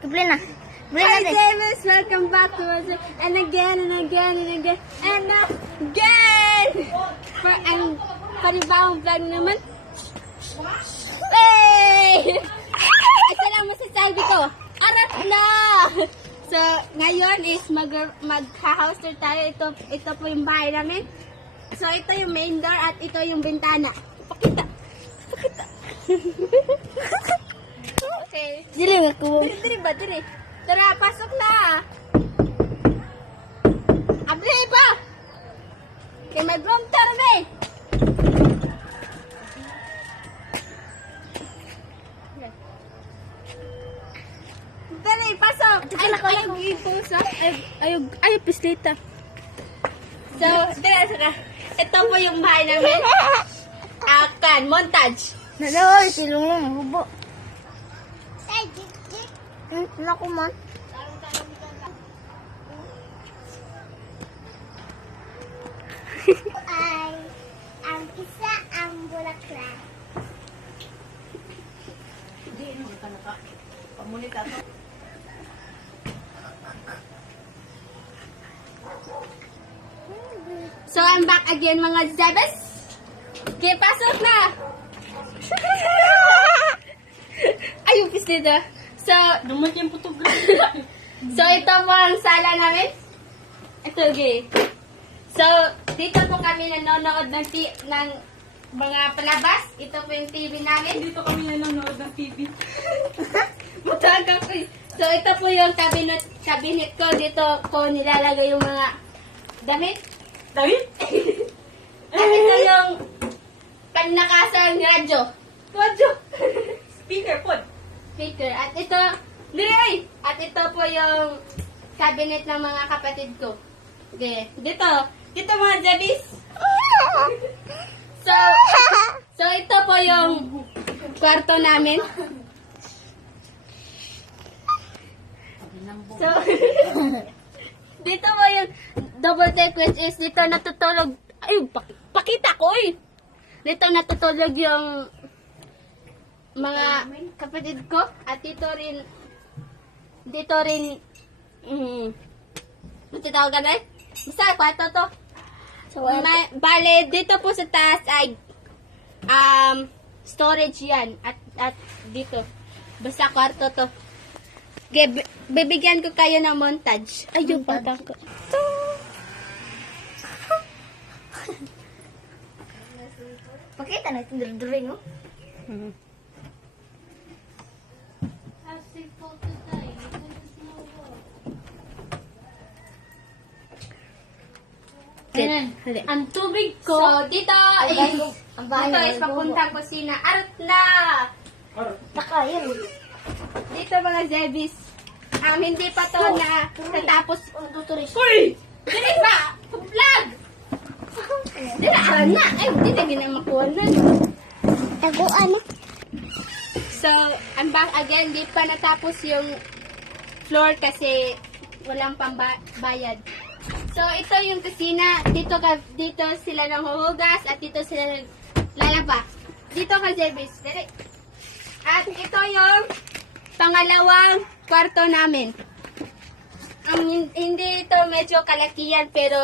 Kublin na. Kublin Hi natin. Davis, welcome back to us and again and again and again and again for ang panibawang vlog naman. Hey! Ito lang masasabi ko. Arat na! So, ngayon is mag-house tour tayo. Ito po yung bahay namin. So, ito yung main door at ito yung bintana. Pakita. Pakita. Okay. Dili nga ko. Diri ba? Diri. Tara, pasok na. Abli ba? Kay may broom tarde. Dali, pasok. Ayog ito sa. Ayog pislita. So, dira saka. Ito po yung bahay namin. Akan, montage. Naloy, silong lang. Hubo. Naku man. Ay, ang isa ang bulaklak. So, I'm back again mga Zebes. Okay, pasok na. Ayun, pislita. So, Naman yung photography. so ito po ang sala namin. Ito, okay. So, dito po kami nanonood ng mga palabas. Ito po yung TV namin. Dito kami nanonood ng TV. Mataga ko. So, ito po yung cabinet ko. Dito ko nilalagay yung mga damit. Dawid? At ito yung panlakasang radyo. Radyo. Speaker pod. Speaker. At ito, Liray! At ito po yung cabinet ng mga kapatid ko. Okay. Dito mga Jabis. So ito po yung kwarto namin. So, dito po yung double deck which is dito natutulog. Ay, pakita ko eh. Dito natutulog yung mga kapatid ko. At dito rin, matitawag ka na eh? Isa, kwarto to. So, Bale, dito po sa taas ay storage yan. At dito. Basta kwarto to. Okay, bibigyan ko kayo ng montage. ayun patang ko. Pakita natin diri-diri, no? Hali. Ang tubig ko. So, dito is, ang bahay dito na is may papuntang kusina. Art na! Taka, yun. Dito mga Zebis. Hindi pa to na natapos. Uy! Dili ba? Vlog! Dila, na! Ay, hindi na ginamakuha na. Taguan. So, I'm back again. Di pa natapos yung floor kasi walang pambayad. So, ito yung kusina. Dito sila nang huhugas at dito sila lalaba. Dito ka, Zebis. Dali. At ito yung pangalawang kwarto namin. Hindi ito medyo kalakihan pero